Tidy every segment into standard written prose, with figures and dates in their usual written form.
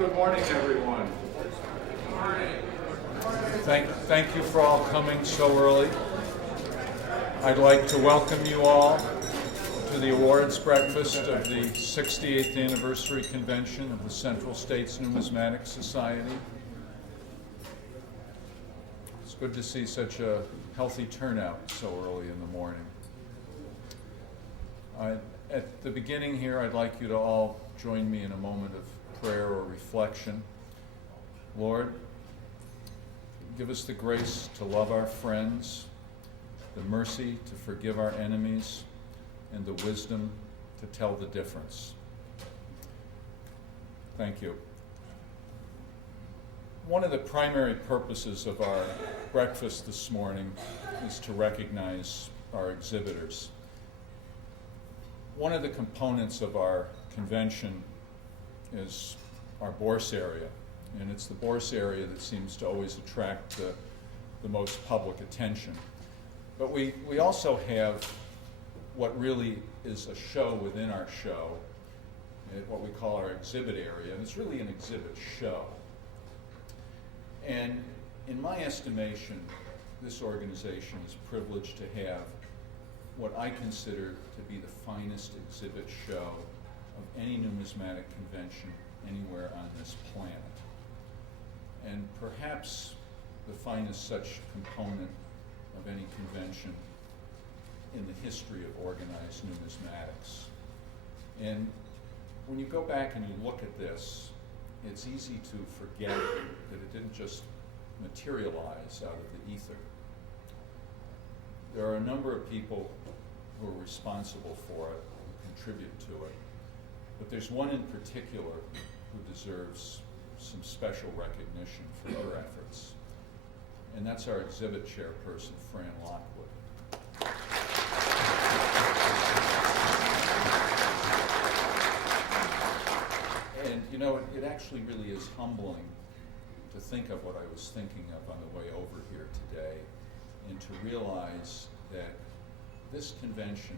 Good morning, everyone. Thank you for all coming so early. I'd like to welcome you all to the awards breakfast of the 68th Anniversary Convention of the Central States Numismatic Society. It's good to see such a healthy turnout so early in the morning. At the beginning here, I'd like you to all join me in a moment of prayer or reflection. Lord, give us the grace to love our friends, the mercy to forgive our enemies, and the wisdom to tell the difference. Thank you. One of the primary purposes of our breakfast this morning is to recognize our exhibitors. One of the components of our convention is our bourse area, and it's the bourse area that seems to always attract the most public attention. But we also have what really is a show within our show, what we call our exhibit area, and it's really an exhibit show. And in my estimation, this organization is privileged to have what I consider to be the finest exhibit show of any numismatic convention anywhere on this planet. And perhaps the finest such component of any convention in the history of organized numismatics. And when you go back and you look at this, it's easy to forget that it didn't just materialize out of the ether. There are a number of people who are responsible for it, who contribute to it, but there's one in particular who deserves some special recognition for her efforts, and that's our exhibit chairperson, Fran Lockwood. And you know, it actually really is humbling to think of what I was thinking of on the way over here today, and to realize that this convention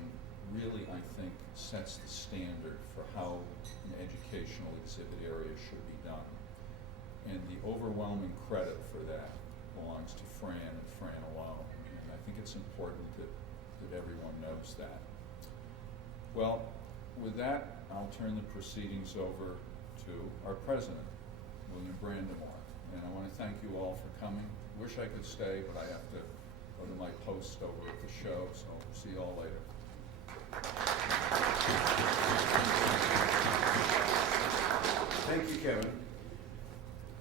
really, I think, sets the standard for how an educational exhibit area should be done. And the overwhelming credit for that belongs to Fran and Fran alone. And I think it's important that everyone knows that. Well, with that, I'll turn the proceedings over to our president, William Brandemore. And I want to thank you all for coming. Wish I could stay, but I have to go to my post over at the show, so see you all later. Thank you, Kevin.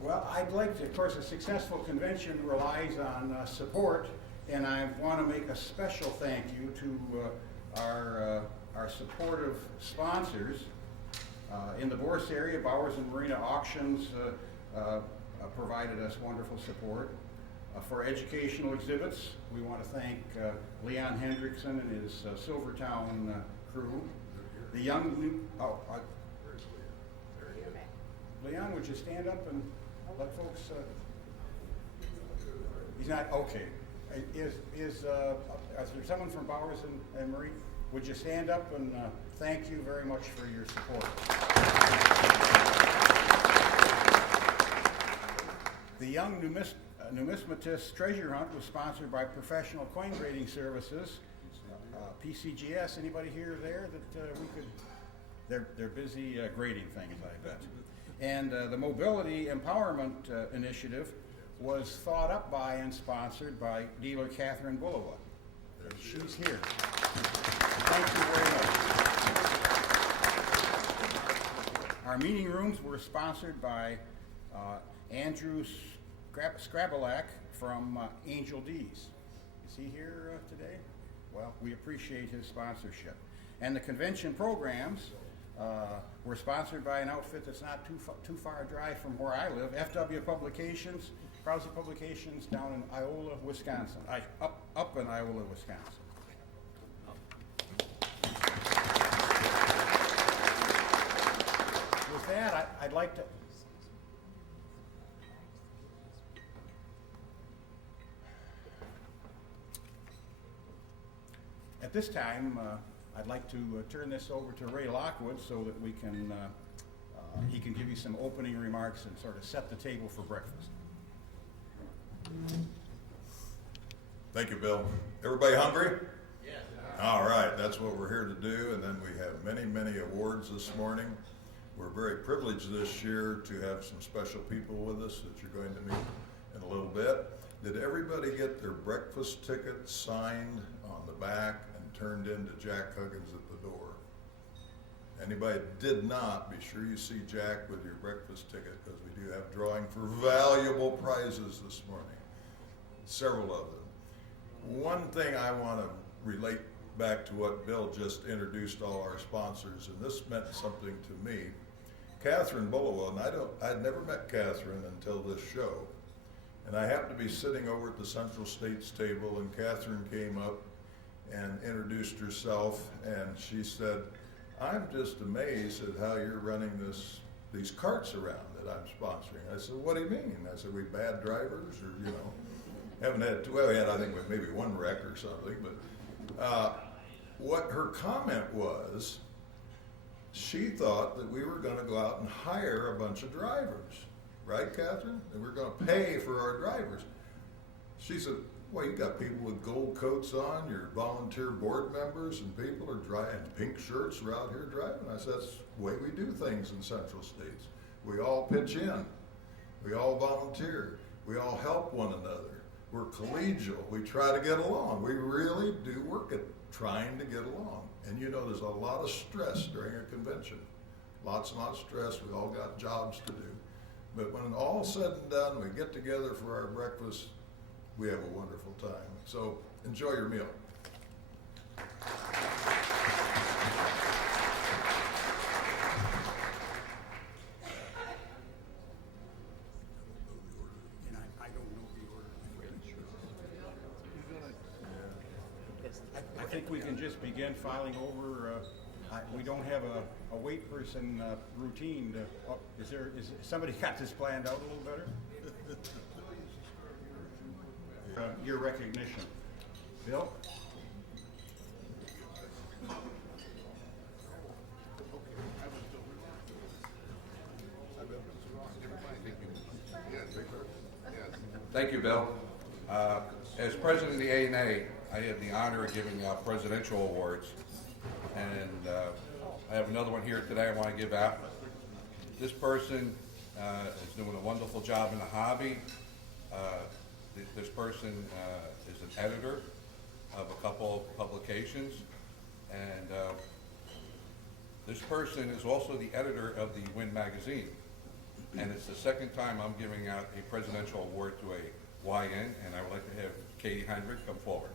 Well, I'd like to, of course, a successful convention relies on support, and I want to make a special thank you to our supportive sponsors. In the Bourse area, Bowers and Marina Auctions provided us wonderful support. For educational exhibits, we want to thank Leon Hendrickson and his Silvertown crew. The young Leon, would you stand up and let folks? He's not okay. Is there someone from Bowers and Marie? Would you stand up and thank you very much for your support? The Young Numismatist Treasure Hunt was sponsored by Professional Coin Grading Services, PCGS. Anybody here or there that we could? They're busy grading things, I bet. And the Mobility Empowerment Initiative was thought up by and sponsored by dealer Catherine Bulova. She's here. Thank you very much. Our meeting rooms were sponsored by Andrew Scrabelak from Angel D's. Is he here today? Well, we appreciate his sponsorship. And the convention programs were sponsored by an outfit that's not too far a drive from where I live, FW Publications, Krause Publications down in Iola, Wisconsin. Up in Iola, Wisconsin. With that, I'd like to... At this time, I'd like to turn this over to Ray Lockwood so that we can he can give you some opening remarks and sort of set the table for breakfast. Thank you, Bill. Everybody hungry? Yes. All right, that's what we're here to do, and then we have many, many awards this morning. We're very privileged this year to have some special people with us that you're going to meet in a little bit. Did everybody get their breakfast ticket signed on the back and turned in to Jack Huggins at the door? Anybody did not, be sure you see Jack with your breakfast ticket, because we do have drawing for valuable prizes this morning, several of them. One thing I want to relate back to what Bill just introduced all our sponsors, and this meant something to me. Catherine Bullowell, and I'd never met Catherine until this show, and I happened to be sitting over at the Central States table, and Catherine came up and introduced herself, and she said, "I'm just amazed at how you're running these carts around that I'm sponsoring." I said, "What do you mean?" I said, "We bad drivers, or, you know, haven't had two, well, we had, I think, maybe one wreck or something," but what her comment was, she thought that we were gonna go out and hire a bunch of drivers, right, Catherine? And we're gonna pay for our drivers. She said, "Well, you got people with gold coats on, your volunteer board members, and people are driving pink shirts are out here driving." I said, "That's the way we do things in Central States. We all pitch in. We all volunteer. We all help one another. We're collegial. We try to get along. We really do work at trying to get along." And you know, there's a lot of stress during a convention. Lots and lots of stress. We all got jobs to do. But when all's said and done, we get together for our breakfast, we have a wonderful time. So enjoy your meal. And I don't know the order. I think we can just begin filing over. We don't have a wait person routine. Is somebody got this planned out a little better? Your recognition. Bill? Thank you, Bill. As president of the ANA, I have the honor of giving out presidential awards, and I have another one here today I want to give out. This person is doing a wonderful job in the hobby. This person is an editor of a couple of publications, and this person is also the editor of the Win magazine. And it's the second time I'm giving out a presidential award to a YN, and I would like to have Katie Heinrich come forward.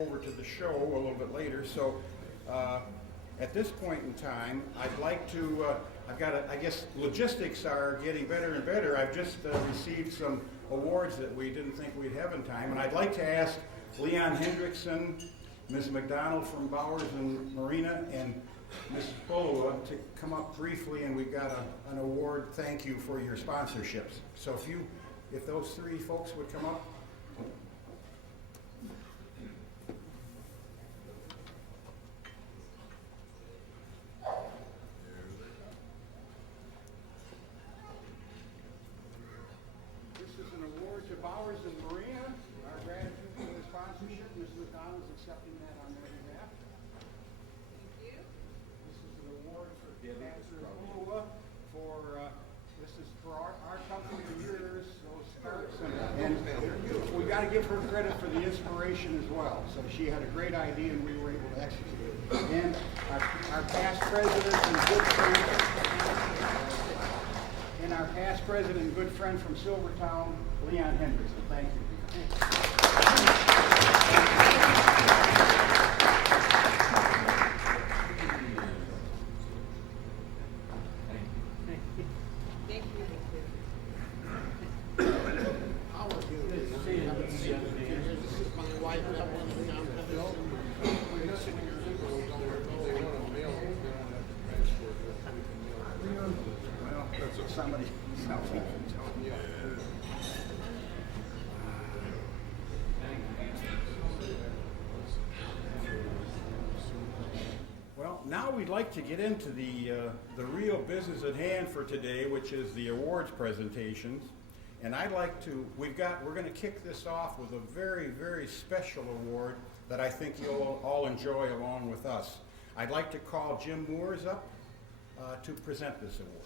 Over to the show a little bit later. So at this point in time, I'd like to, I guess logistics are getting better and better. I've just received some awards that we didn't think we'd have in time. And I'd like to ask Leon Hendrickson, Ms. McDonald from Bowers and Marina, and Mrs. Bullowa to come up briefly, and we've got an award thank you for your sponsorships. So if those three folks would come up. Bowers and Marina, our gratitude for the sponsorship. Ms. McDonald's accepting that on their behalf. is for our company and yours, those starts. And we got to give her credit for the inspiration as well. So she had a great idea and we were able to execute it. And our past president and good friend, good friend from Silvertown, Leon Hendrickson. Thank you. Well, now we'd like to get into the real business at hand for today, which is the awards presentations. And I'd like to, we're going to kick this off with a very, very special award that I think you'll all enjoy along with us. I'd like to call Jim Moores up to present this award.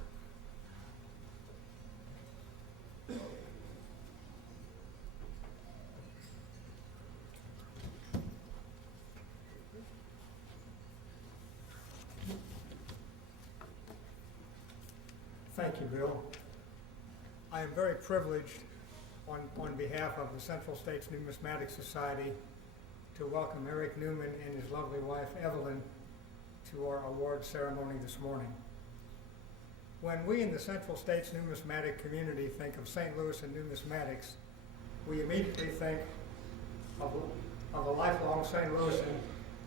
Thank you, Bill. I am very privileged on behalf of the Central States Numismatic Society to welcome Eric Newman and his lovely wife, Evelyn, to our award ceremony this morning. When we in the Central States Numismatic community think of St. Louis and numismatics, we immediately think of a lifelong St. Louisan,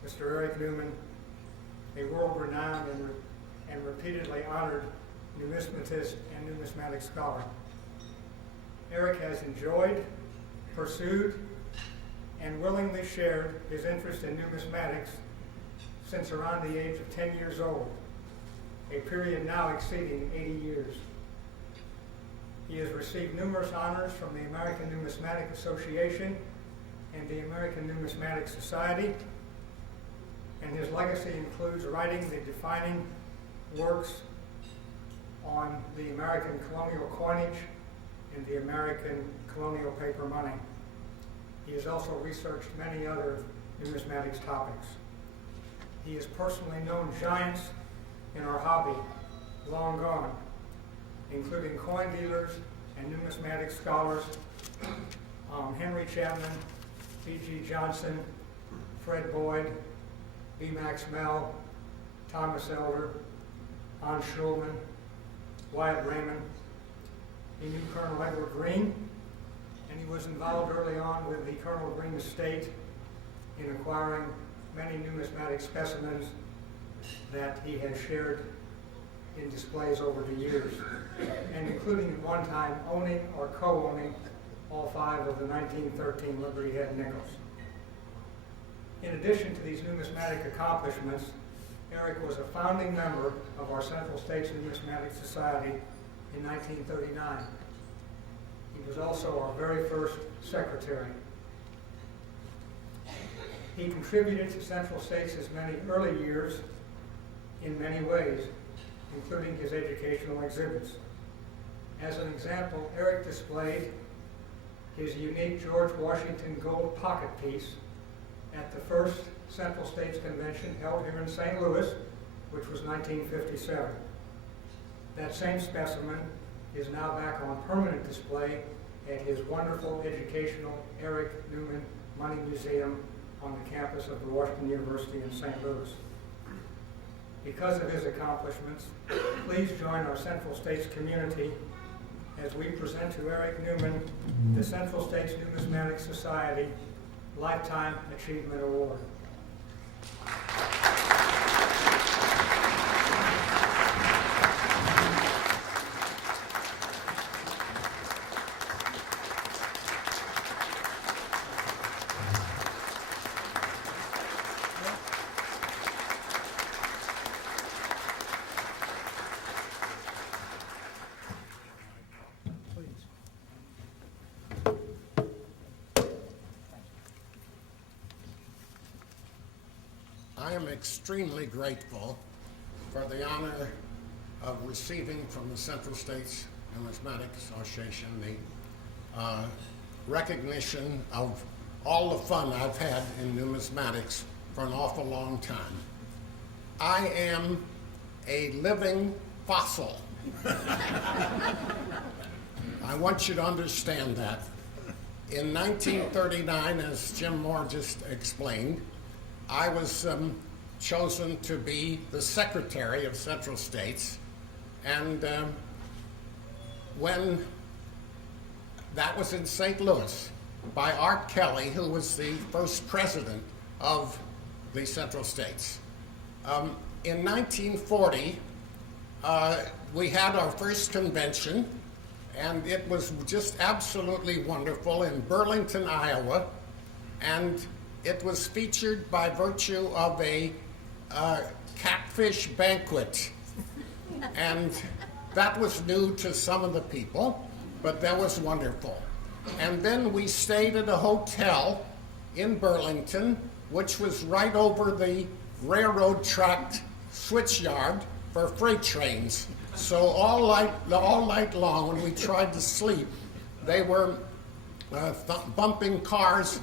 Mr. Eric Newman, a world-renowned and repeatedly honored numismatist and numismatic scholar. Eric has enjoyed, pursued, and willingly shared his interest in numismatics since around the age of 10 years old, a period now exceeding 80 years. He has received numerous honors from the American Numismatic Association and the American Numismatic Society, and his legacy includes writing the defining works on the American colonial coinage and the American colonial paper money. He has also researched many other numismatics topics. He has personally known giants in our hobby, long gone, including coin dealers and numismatic scholars, Henry Chapman, P.G. Johnson, Fred Boyd, B. Max Mell, Thomas Elder, Hans Schulman, Wyatt Raymond. He knew Colonel Edward Green, and he was involved early on with the Colonel Green estate in acquiring many numismatic specimens that he has shared in displays over the years, and including at one time owning or co-owning all 5 of the 1913 Liberty Head nickels. In addition to these numismatic accomplishments, Eric was a founding member of our Central States Numismatic Society in 1939. He was also our very first secretary. He contributed to Central States' many early years in many ways, including his educational exhibits. As an example, Eric displayed his unique George Washington gold pocket piece at the first Central States Convention held here in St. Louis, which was 1957. That same specimen is now back on permanent display at his wonderful educational Eric Newman Money Museum on the campus of the Washington University in St. Louis. Because of his accomplishments, please join our Central States community as we present to Eric Newman the Central States Numismatic Society Lifetime Achievement Award. I am extremely grateful for the honor of receiving from the Central States Numismatic Association, the recognition of all the fun I've had in numismatics for an awful long time. I am a living fossil. I want you to understand that. In 1939, as Jim Moore just explained, I was chosen to be the Secretary of Central States, and when that was in St. Louis by Art Kelly, who was the first president of the Central States. In 1940, we had our first convention, and it was just absolutely wonderful in Burlington, Iowa, and it was featured by virtue of a catfish banquet. And that was new to some of the people, but that was wonderful. And then we stayed at a hotel in Burlington, which was right over the railroad track switchyard for freight trains. So all night long, when we tried to sleep, they were bumping cars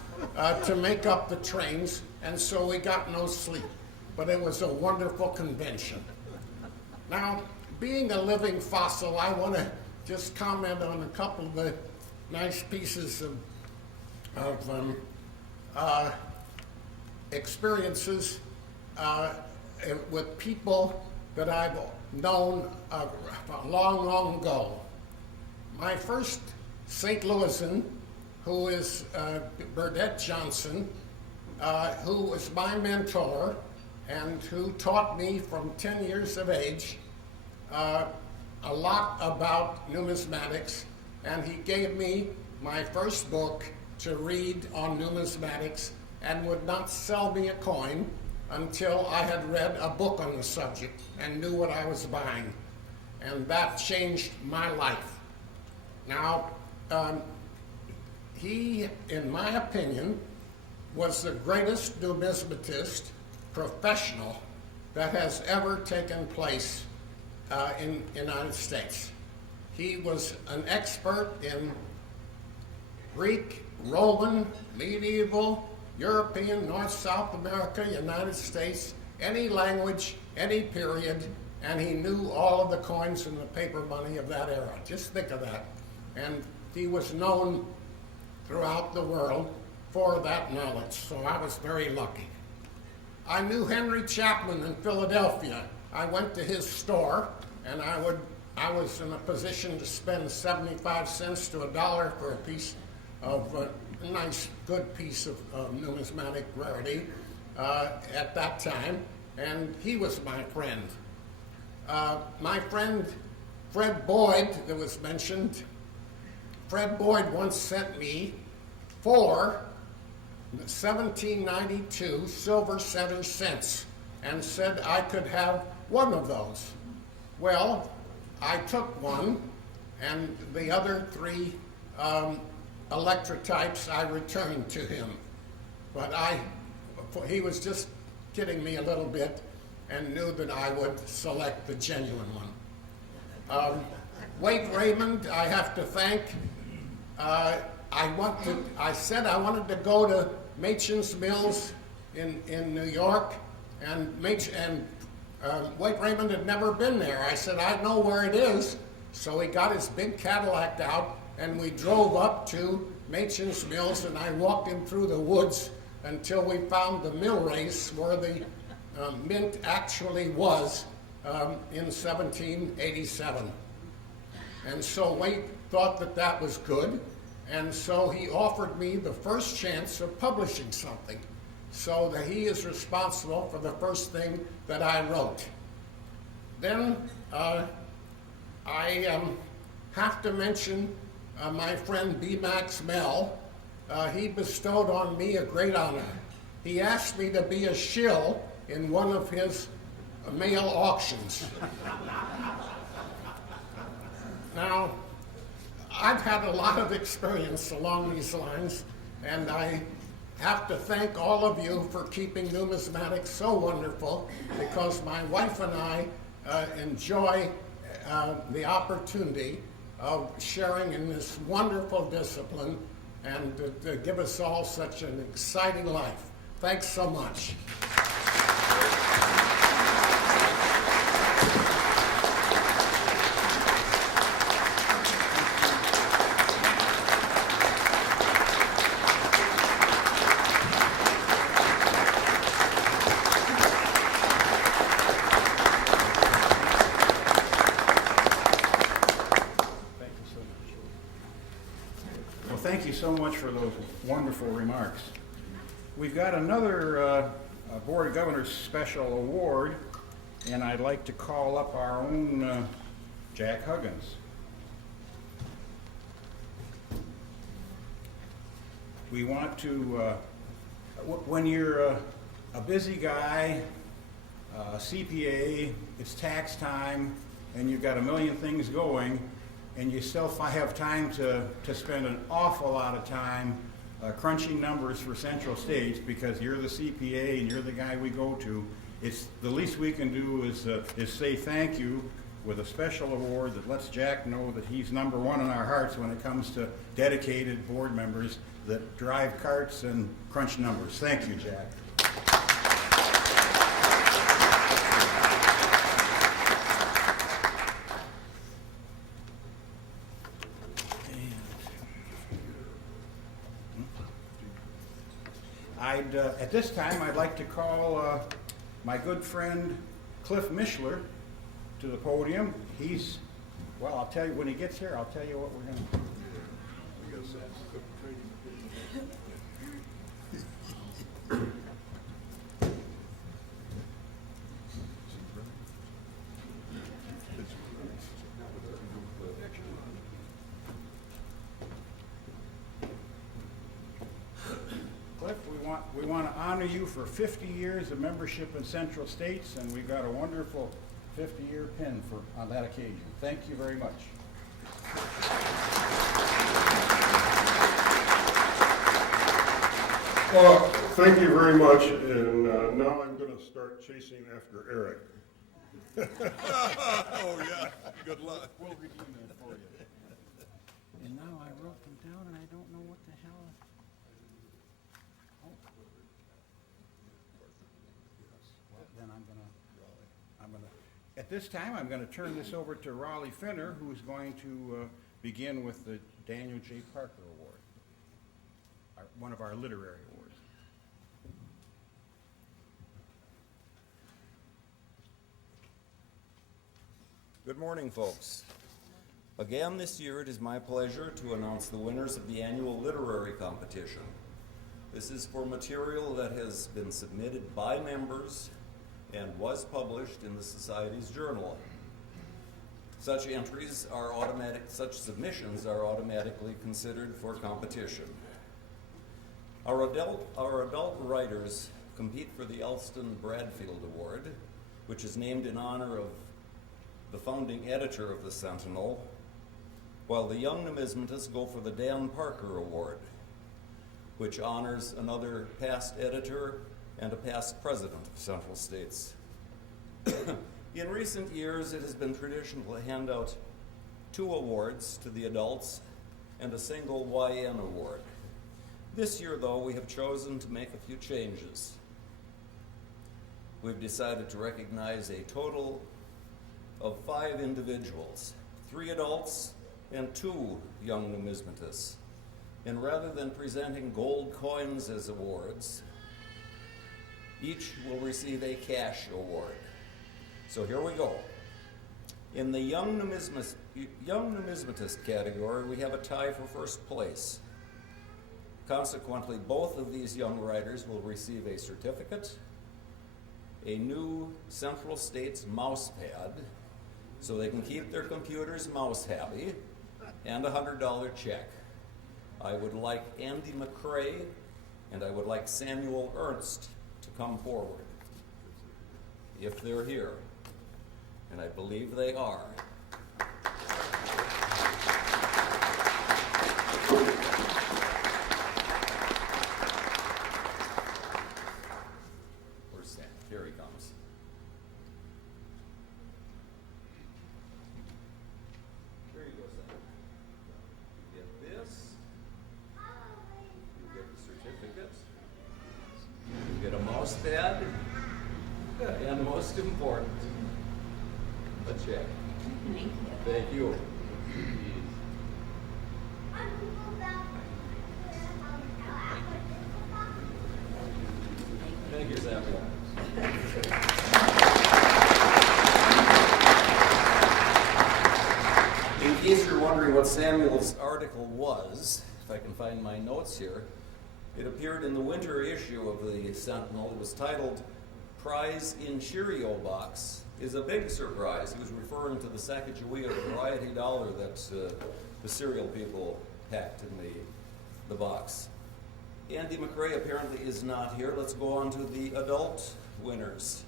to make up the trains, and so we got no sleep. But it was a wonderful convention. Now, being a living fossil, I want to just comment on a couple of the nice pieces of experiences with people that I've known long, long ago. My first St. Louisan, who is Burdette Johnson, who was my mentor and who taught me from 10 years of age a lot about numismatics, and he gave me my first book to read on numismatics and would not sell me a coin until I had read a book on the subject and knew what I was buying. And that changed my life. Now, he, in my opinion, was the greatest numismatist professional that has ever taken place in the United States. He was an expert in Greek, Roman, medieval, European, North, South America, United States, any language, any period, and he knew all of the coins and the paper money of that era. Just think of that. And he was known throughout the world for that knowledge, so I was very lucky. I knew Henry Chapman in Philadelphia. I went to his store, and I was in a position to spend 75 cents to $1 for a piece of a nice, good piece of numismatic rarity at that time, and he was my friend. My friend Fred Boyd, that was mentioned, Fred Boyd once sent me 4 1792 silver center cents and said I could have one of those. Well, I took one, and the other 3 electrotypes I returned to him. But he was just kidding me a little bit and knew that I would select the genuine one. Wade Raymond, I have to thank. I said I wanted to go to Machen's Mills in New York, and Wade Raymond had never been there. I said, I know where it is. So he got his big Cadillac out, and we drove up to Machen's Mills, and I walked him through the woods until we found the mill race where the mint actually was in 1787. And so Wade thought that that was good, and so he offered me the first chance of publishing something, so that he is responsible for the first thing that I wrote. Then I have to mention my friend B. Max Mell. He bestowed on me a great honor. He asked me to be a shill in one of his mail auctions. Now, I've had a lot of experience along these lines, and I have to thank all of you for keeping numismatics so wonderful, because my wife and I enjoy the opportunity of sharing in this wonderful discipline and to give us all such an exciting life. Thanks so much. Thank you so much for those wonderful remarks. We've got another Board of Governors special award, and I'd like to call up our own Jack Huggins. We want to, when you're a busy guy, CPA, it's tax time, and you've got a million things going, and you still have time to spend an awful lot of time crunching numbers for Central States because you're the CPA and you're the guy we go to. It's the least we can do is say thank you with a special award that lets Jack know that he's number one in our hearts when it comes to dedicated board members that drive carts and crunch numbers. Thank you, Jack. At this time, I'd like to call my good friend Cliff Mishler to the podium. Well, I'll tell you, when he gets here, I'll tell you what we're going to do. We want to honor you for 50 years of membership in Central States, and we've got a wonderful 50-year pin on that occasion. Thank you very much. Well, thank you very much, and now I'm going to start chasing after Eric. Oh, yeah, good luck. We'll redeem that for you. And now I wrote them down, and I don't know what the hell. Then I'm gonna, at this time, I'm gonna turn this over to Raleigh Finner, who's going to begin with the Daniel J. Parker Award, one of our literary awards. Good morning, folks. Again this year, it is my pleasure to announce the winners of the annual literary competition. This is for material that has been submitted by members and was published in the Society's journal. Such submissions are automatically considered for competition. Our adult writers compete for the Elston Bradfield Award, which is named in honor of the founding editor of the Sentinel, while the young numismatists go for the Dan Parker Award, which honors another past editor and a past president of Central States. In recent years, it has been traditional to hand out 2 awards to the adults and a single YN award. This year, though, we have chosen to make a few changes. We've decided to recognize a total of 5 individuals, 3 adults and 2 young numismatists. And rather than presenting gold coins as awards, each will receive a cash award. So here we go. In the young numismatist category, we have a tie for first place. Consequently, both of these young writers will receive a certificate, a new Central States mouse pad, so they can keep their computers mouse happy, and a $100 check. I would like Andy McCrae and I would like Samuel Ernst to come forward, if they're here, and I believe they are. Where's Sam? Here he comes. Here you go, Sam. notepad, and most important, a check. Thank you. Thank you, Samuel. In case you're wondering what Samuel's article was, if I can find my notes here, it appeared in the winter issue of the Sentinel. It was titled, "Prize in Cheerio Box is a Big Surprise." He was referring to the Sacagawea Variety Dollar that the cereal people packed in the box. Andy McRae apparently is not here. Let's go on to the adult winners.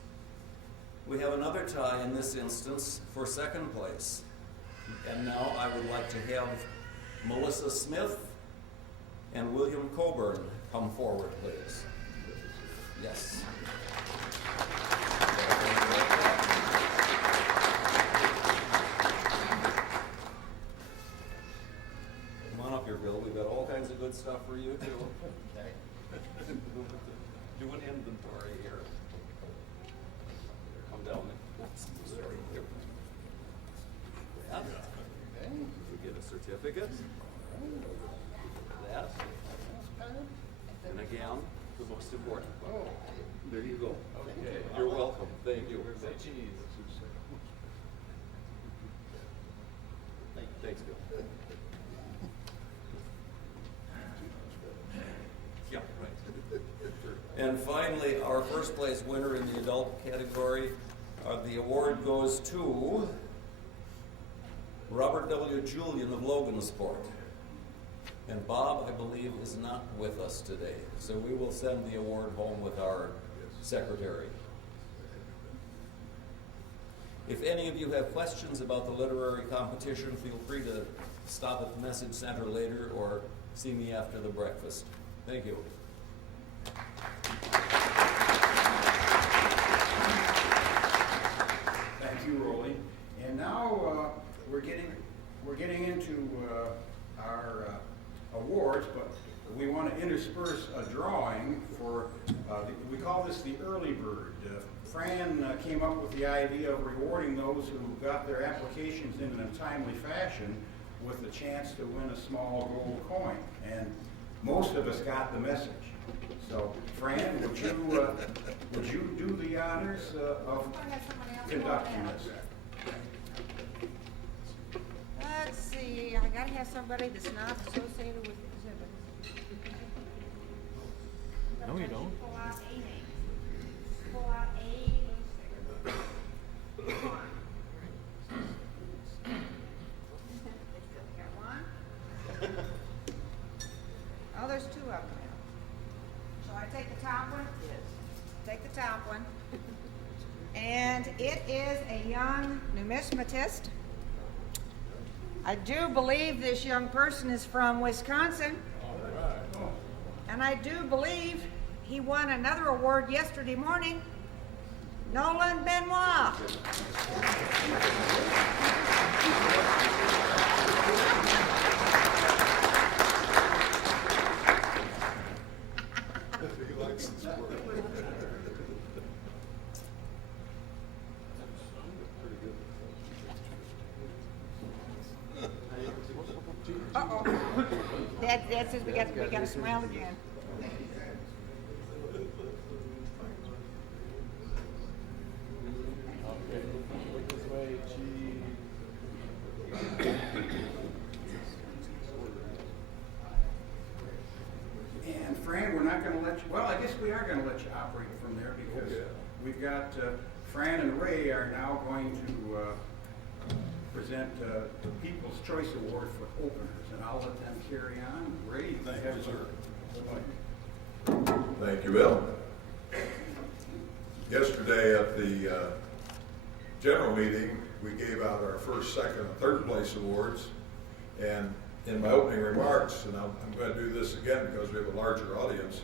We have another tie in this instance for second place. And now I would like to have Melissa Smith and William Coburn come forward, please. Yes. Come on up here, Bill. We've got all kinds of good stuff for you, too. Okay. Do an inventory here. Come down. Sorry. Here. That. Okay. We get a certificate. That. And again, the most important. Oh. There you go. Okay. You're welcome. Thank you. Thanks, Bill. Yeah, right. And finally, our first place winner in the adult category, the award goes to Robert W. Julian of Logansport. And Bob, I believe, is not with us today, so we will send the award home with our secretary. If any of you have questions about the literary competition, feel free to stop at the Message Center later or see me after the breakfast. Thank you. Thank you, Rolly. And now we're getting into our awards, but we want to intersperse a drawing for, we call this the early bird. Fran came up with the idea of rewarding those who got their applications in a timely fashion with the chance to win a small gold coin. And most of us got the message. So, Fran, would you do the honors of conducting this? Let's see, I gotta have somebody that's not associated with exhibits. No, you don't. Pull out a name. Pull out a little sticker. Come on. Got one? Oh, there's two of them now. Shall I take the top one? Yes. Take the top one. And it is a young numismatist. I do believe this young person is from Wisconsin. All right. And I do believe he won another award yesterday morning. Nolan Benoit. He likes this word. Uh-oh. Dad says we got to smile again. And Fran, we're not going to let you, well, I guess we are going to let you operate from there because we've got, Fran and Ray are now going to present the People's Choice Award for openers, and I'll let them carry on. Ray, Thank you, sir. Thank you, Bill. Yesterday at the general meeting, we gave out our first, second, and third place awards. And in my opening remarks, and I'm going to do this again because we have a larger audience,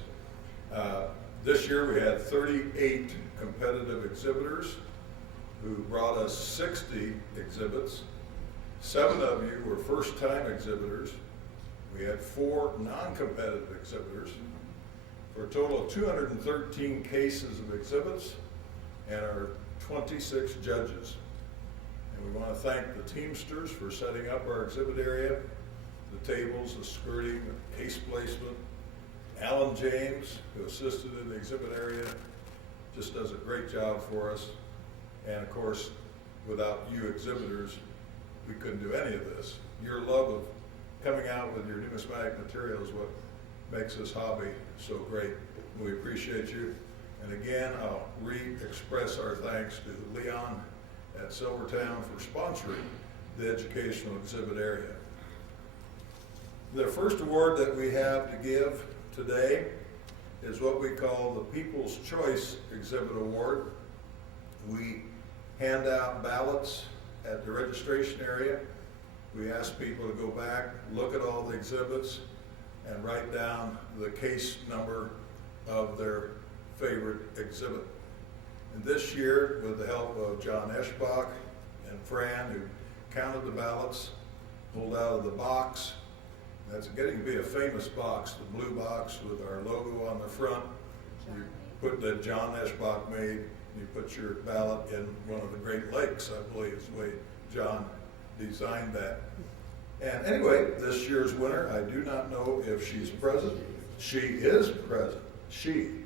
this year we had 38 competitive exhibitors who brought us 60 exhibits. 7 of you were first-time exhibitors. We had 4 non-competitive exhibitors. for a total of 213 cases of exhibits and our 26 judges. And we want to thank the Teamsters for setting up our exhibit area, the tables, the skirting, the case placement. Alan James, who assisted in the exhibit area, just does a great job for us. And of course, without you exhibitors, we couldn't do any of this. Your love of coming out with your numismatic material is what makes this hobby so great. We appreciate you. And again, I'll re-express our thanks to Leon at Silvertown for sponsoring the educational exhibit area. The first award that we have to give today is what we call the People's Choice Exhibit Award. We hand out ballots at the registration area. We ask people to go back, look at all the exhibits, and write down the case number of their favorite exhibit. And this year, with the help of John Eschbach and Fran, who counted the ballots, pulled out of the box. That's getting to be a famous box, the blue box with our logo on the front. You put that John Eschbach made, you put your ballot in one of the Great Lakes, I believe is the way John designed that. And anyway, this year's winner, I do not know if she's present. She is present. She,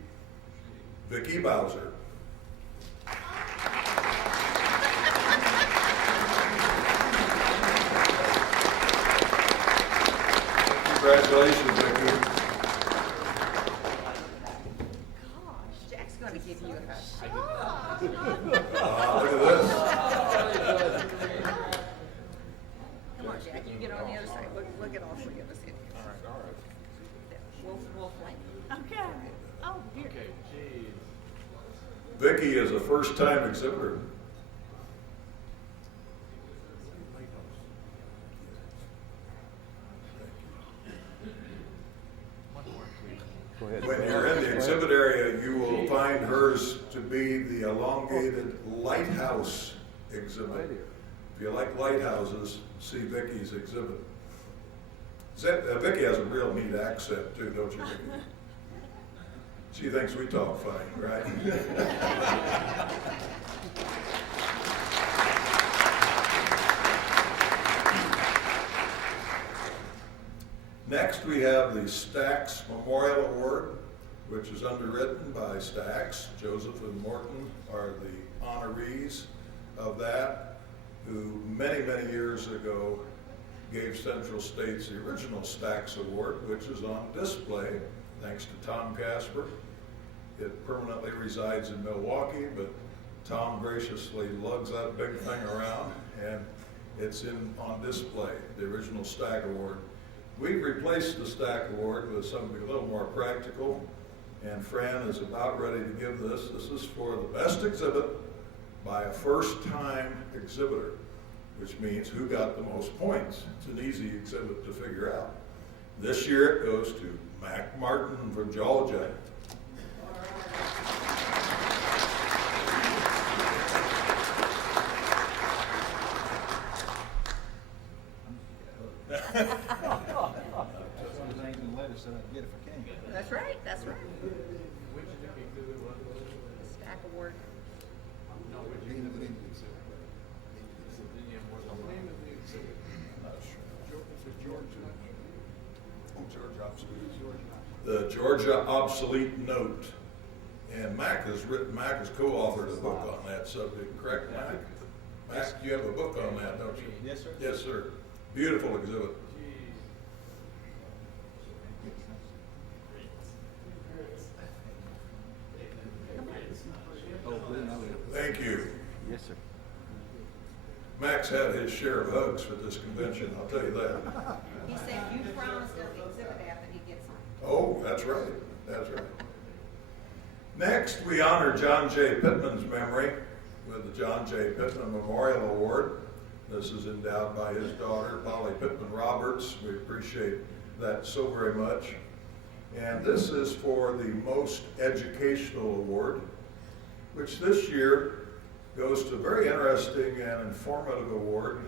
Vicki Bowser. Congratulations, Vicki. Gosh, Jack's gonna give you a hug. Look at this. Come on, Jack, you get on the other side. We'll get all three of us in here. All right. We'll flank. Okay. Oh, dear. Vicki is a first-time exhibitor. When you're in the exhibit area, you will find hers to be the elongated lighthouse exhibit. If you like lighthouses, see Vicki's exhibit. Vicki has a real neat accent too, don't you, Vicki? She thinks we talk funny, right? Next, we have the Stax Memorial Award, which is underwritten by Stax. Joseph and Morton are the honorees of that, who many, many years ago gave Central States the original Stax Award, which is on display, thanks to Tom Casper. It permanently resides in Milwaukee, but Tom graciously lugs that big thing around, and it's on display, the original Stack Award. We've replaced the Stack Award with something a little more practical, and Fran is about ready to give this. This is for the best exhibit by a first-time exhibitor, which means who got the most points. It's an easy exhibit to figure out. This year it goes to Mac Martin from Georgia. That's right, that's right. Stack Award. The Georgia Obsolete Note. And Mac has co-authored a book on that subject, correct, Mac? Mac, you have a book on that, don't you? Yes, sir. Yes, sir. Beautiful exhibit. Thank you. Yes, sir. Max had his share of hugs for this convention, I'll tell you that. He said you promised us the exhibit app and he gets one. Oh, that's right, that's right. Next, we honor John J. Pittman's memory with the John J. Pittman Memorial Award. This is endowed by his daughter, Polly Pittman Roberts. We appreciate that so very much. And this is for the Most Educational Award, which this year goes to a very interesting and informative award,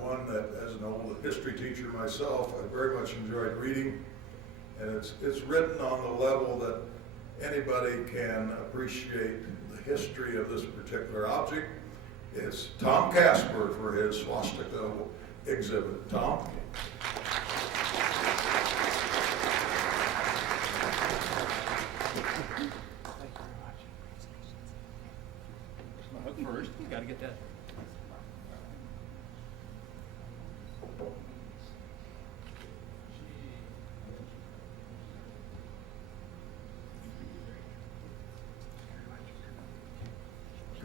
one that, as an old history teacher myself, I very much enjoyed reading. And it's written on the level that anybody can appreciate the history of this particular object, it's Tom Casper for his swastika exhibit. Tom? First, you got to get that.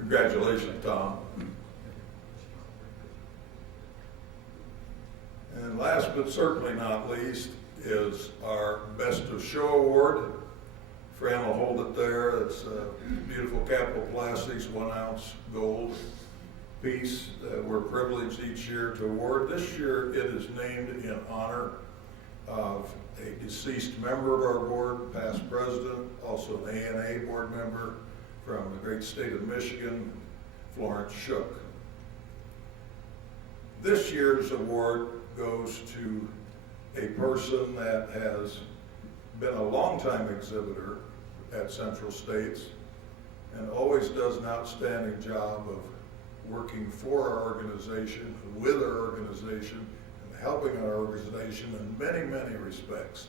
Congratulations, Tom. And last but certainly not least is our Best of Show Award. Fran will hold it there. It's a beautiful Capital Plastics 1 ounce gold piece that we're privileged each year to award. This year it is named in honor of a deceased member of our board, past president, also an ANA board member from the great state of Michigan, Florence Shook. This year's award goes to a person that has been a longtime exhibitor at Central States and always does an outstanding job of working for our organization, with our organization, and helping our organization in many, many respects.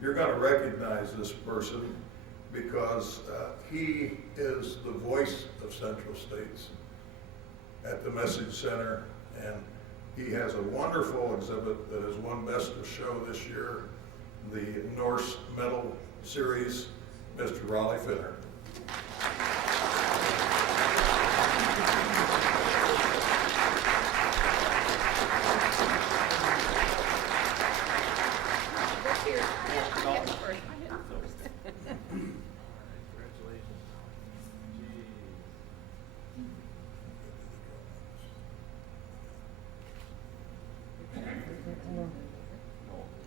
You're going to recognize this person because he is the voice of Central States at the Message Center, and he has a wonderful exhibit that has won Best of Show this year, the Norse Medal Series, Mr. Raleigh Finner.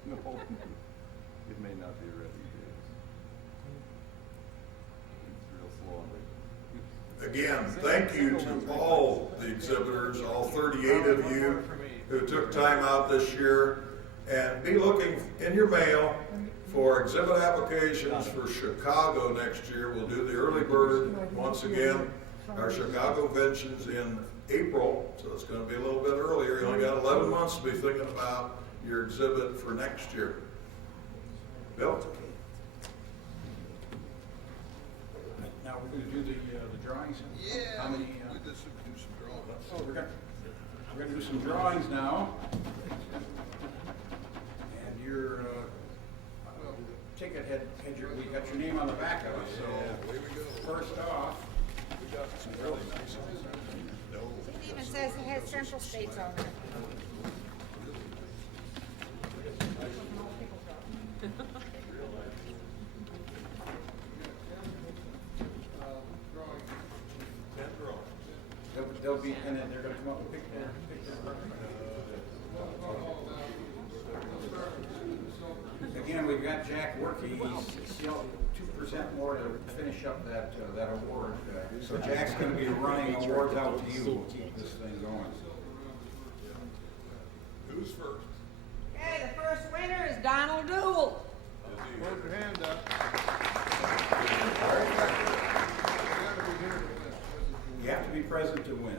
No, it may not be ready. It's real slow. Again, thank you to all the exhibitors, all 38 of you who took time out this year, and be looking in your mail for exhibit applications for Chicago next year. We'll do the early bird once again. Our Chicago convention's in April, so it's going to be a little bit earlier. You only got 11 months to be thinking about your exhibit for next year. Bill? Now we're going to do the drawings. Yeah. How many? We did do some drawings. Oh, we're going to do some drawings now. And your ticket had we got your name on the back of it. So Away we go. first off, We got some really nice ones. No. It even says it has Central States on it. they'll be, and then they're going to come up and pick their Again, we've got Jack working. He's still 2% more to finish up that award. So Jack's going to be running awards out to you to keep this thing going. Who's first? Okay, the first winner is Donald Dool. Hold your hand up. You have to be present to win.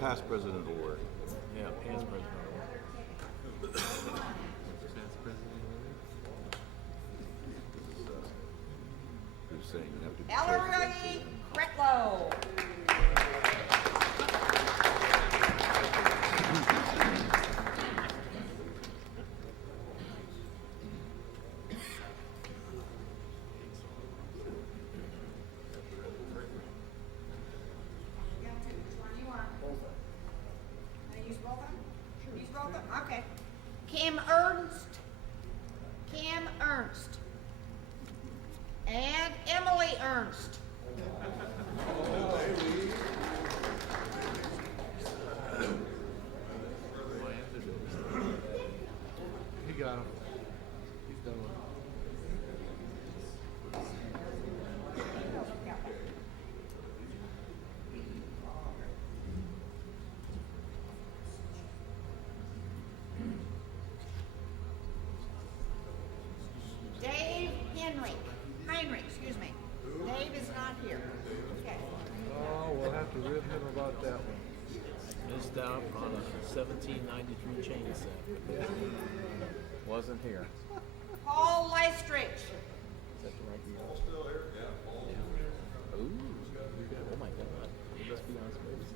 Past president award. Yeah, past president award. Who's saying you have to be Ellery Kretlow. Okay. Kim Ernst. And Emily Ernst. He got him. He's done with is not here. Okay. Oh, we'll have to rib him about that one. Missed out on a 1793 chain set. Wasn't here. Paul Lystridge. Is that the right year? Paul's still here? Yeah, Paul's here. Ooh, oh my God. He must be on space.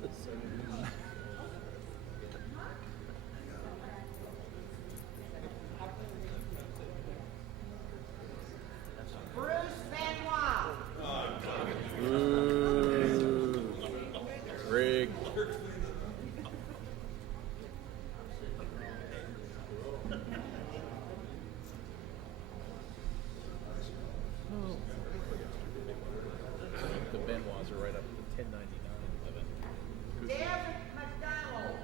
Bruce Benoit. Rig. The Benoits are right up to 1099. Deb McDonald.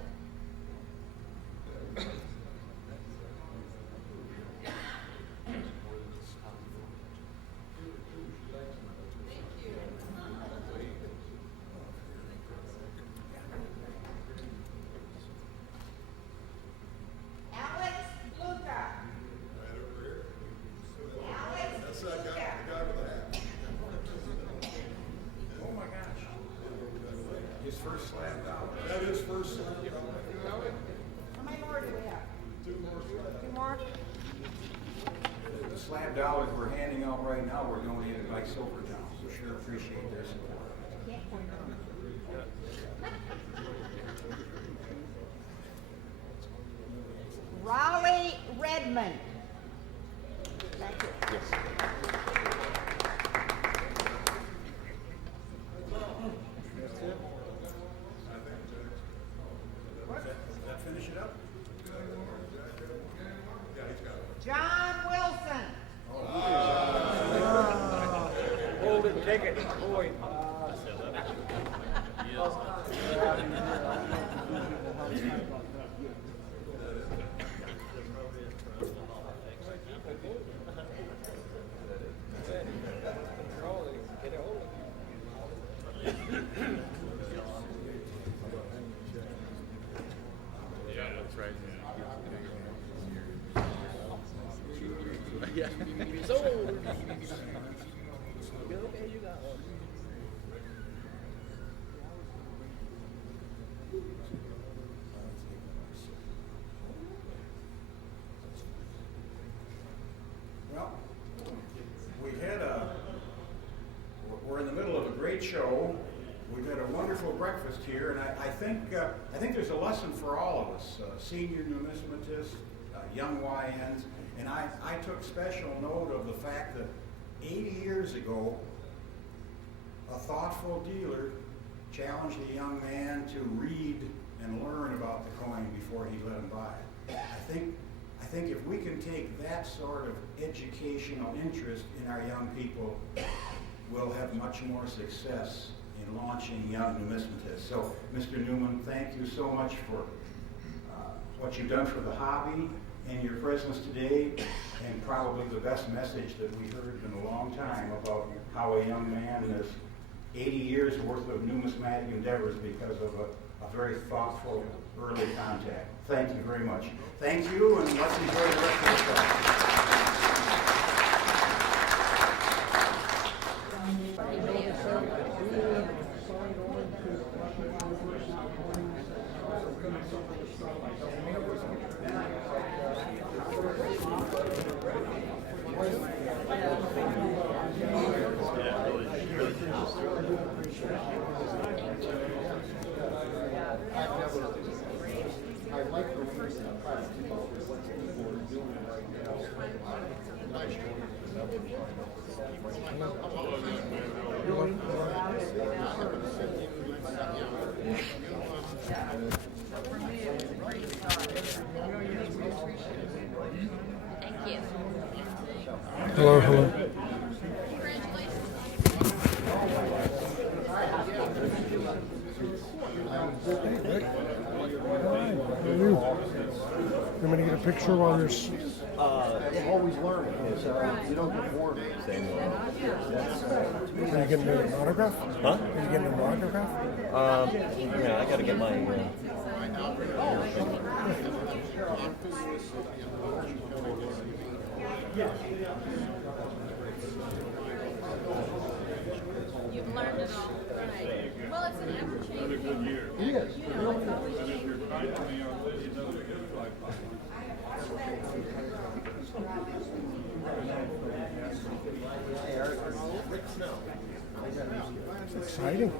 Alex Luca. Alex That's that Luca. guy, the guy with the hat. Oh my gosh. His first slab dollar. That is first slab. How many more do we have? Two more slabs. Two more? The slab dollars we're handing out right now were donated by Silvertown, so sure appreciate their support. Can't point them. Raleigh Redmond. Thank you. That finish it up? John Wilson. Golden ticket, boy. Yeah, that's right. Yeah. So. Okay, you got one. Well, we're in the middle of a great show. We've had a wonderful breakfast here, and I think there's a lesson for all of us, senior numismatists, young YNs, and I took special note of the fact that 80 years ago, a thoughtful dealer challenged a young man to read and learn about the coin before he let him buy it. I think if we can take that sort of educational interest in our young people, we'll have much more success in launching young numismatists. So, Mr. Newman, thank you so much for what you've done for the hobby and your presence today, and probably the best message that we heard in a long time about how a young man has 80 years worth of numismatic endeavors because of a very thoughtful early contact. Thank you very much. Thank you, and let's enjoy the rest of the show. Hello, hello. Hey, Rick. Hi, how are you? You want me to get a picture while you're... Always learning, so you don't get bored. Are you getting an autograph? Huh? Are you getting an autograph? Yeah, I gotta get my. Well, it's an ever-changing. Another good year. It is. You know, it's always And if you're changing. kind to me, I'll let you know that you're fly by. It's exciting.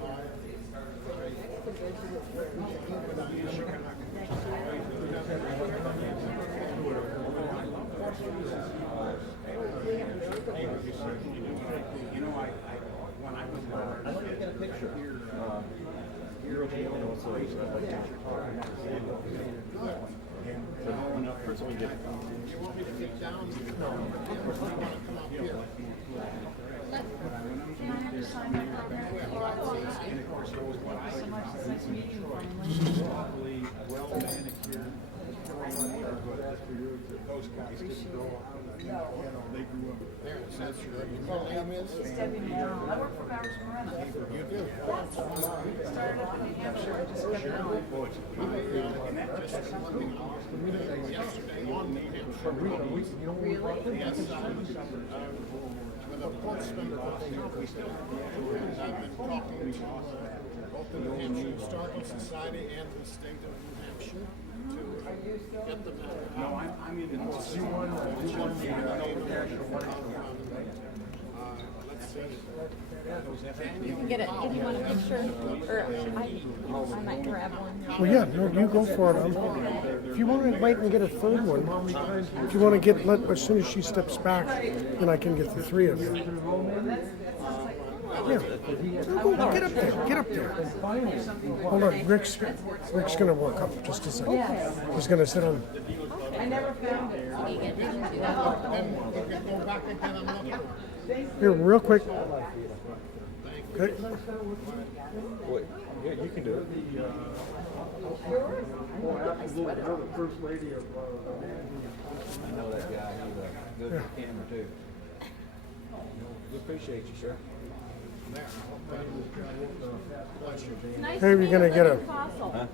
You know, when I was I'd like to get a picture. You're okay, so I'd like to first we get. You want me to get down? No. Come up here. Can I have you sign my contract? and of course, it was what I so much. It's nice to meet you finally. Probably well manicured. Those guys didn't grow up. You know, they grew up. There, it says your name is? It's Debbie Merrill. I work for Congress Morena. You do? Started up in New Hampshire, I just kept going. And that just yesterday on New Hampshire. Really? Yes, With a postman of the conference. And I've been talking to both the New Hampshire Historical Society and the state of New Hampshire to get them out. No, I'm in. Let's see. Get it. If you want a picture, or I might grab one. Well, yeah, no, you go for it. If you want to wait and get a third one, if you want to get, as soon as she steps back, then I can get the three of you. Yeah. Go, get up there. Get up there. Hold on. Rick's going to walk up just a second. He's going to sit on. I never found it. Then you can go back again and look. Here, real quick. Okay. Wait, yeah, you can do it. First lady of. I know that guy. He's a good camera too. We appreciate you, sir. Nice Hey, we're gonna get a. fossil.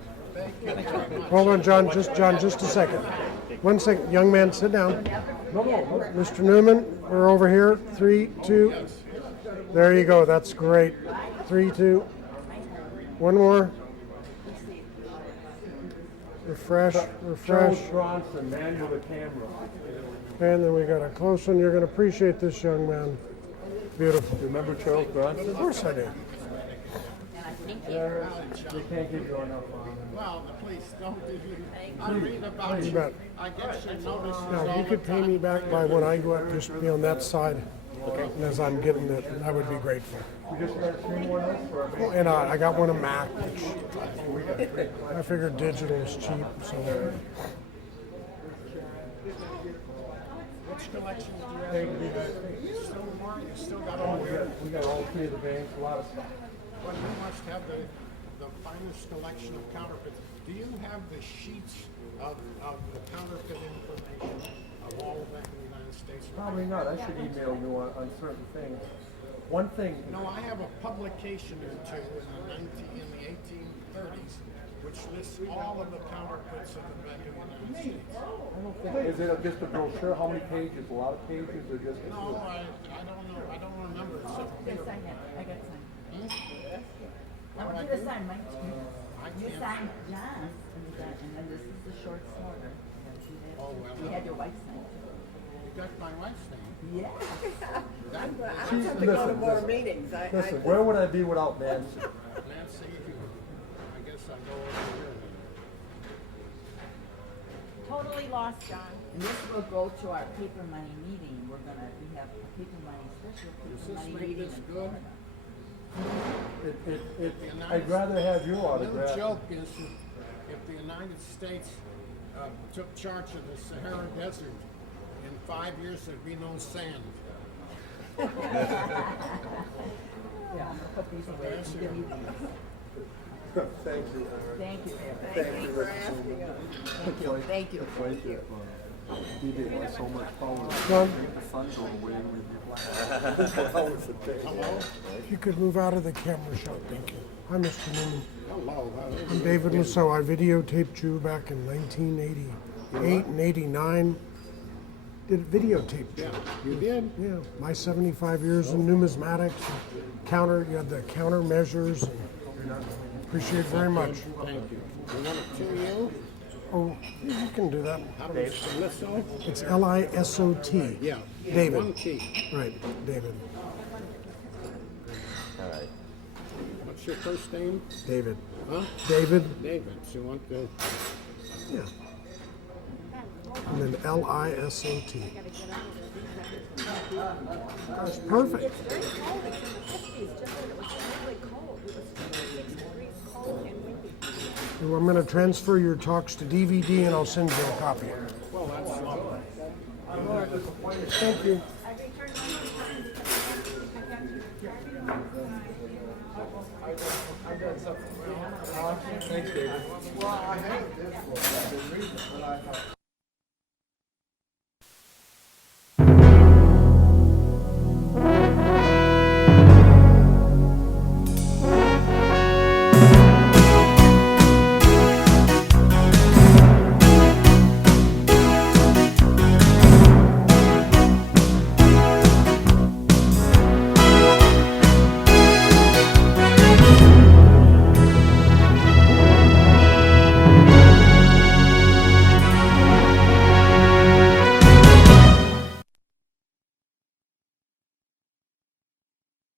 Hold on, John, just a second. 1 second. Young man, sit down. Mr. Newman, we're over here. 3, 2. There you go. That's great. 3, 2. One more. Refresh. Bronson, man with a camera. And then we got a close one. You're going to appreciate this young man. Beautiful. Remember Charles Bronson? Of course I do. You can't get going up on. Well, please don't. I read about You you. bet. I get your notices Now, if all you the could pay me back by when I go up, just be on that side. And as I'm getting it, I would be grateful. You just got 3 more notes for Oh, and I got one of Mac, which I figured digital is cheap, so. Which collections do you have? You still more? You still got all your? We got all 3 of the banks, a lot of stuff. Well, you must have the finest collection of counterfeits. Do you have the sheets of the counterfeit information of all of that in the United States? Probably not. I should email you on certain things. One thing. No, I have a publication or two in the 1830s, which lists all of the counterfeits that have been in the United States. I don't think. Is it just a brochure? How many pages? A lot of pages, or just? No, I don't know. I don't remember. It's a Just sign it. I got to sign. I What want do you to do? sign mine too. I You can't. signed John's, and then this is the short snorter. Oh, well. You had your wife sign too. You got my wife's name. Yeah. That, Listen, where would I be without Nancy? Nancy, I guess I go over here. Totally lost, John. And this will go to our paper money meeting. We have a paper money, special Does paper this money make meeting this in good? Florida. I'd rather have your The autograph. little joke is that if the United States took charge of the Sahara Desert, in 5 years there'd be no sand. Yeah, I'm gonna put these away and give you these. Thank you. Thank you. Thank you for asking us. Thank you. Thank you. You did so much power. John, The sun go away with you. Hello? if you could move out of the camera shot, thank you. Hi, Mr. Newman. Hello. I'm David Lasso. I videotaped you back in 1988 and 89. Did videotape you. Yeah, you did? Yeah, my 75 years in numismatics, you had the counter measures, and Appreciate it very much. Thank you. You want it to you? Oh, you can do that. How do you spell it, so? It's Lisot. Yeah. David. One T. Right, David. All right. What's your first name? David. Huh? David. David. So you want the... Yeah. And then Lisot. That's perfect. It's very cold. It's in the 50s. Just when it was really cold. It was 6 degrees cold and windy. Well, I'm going to transfer your talks to DVD and I'll send you a copy. Well, that's Thank you. Thanks, David.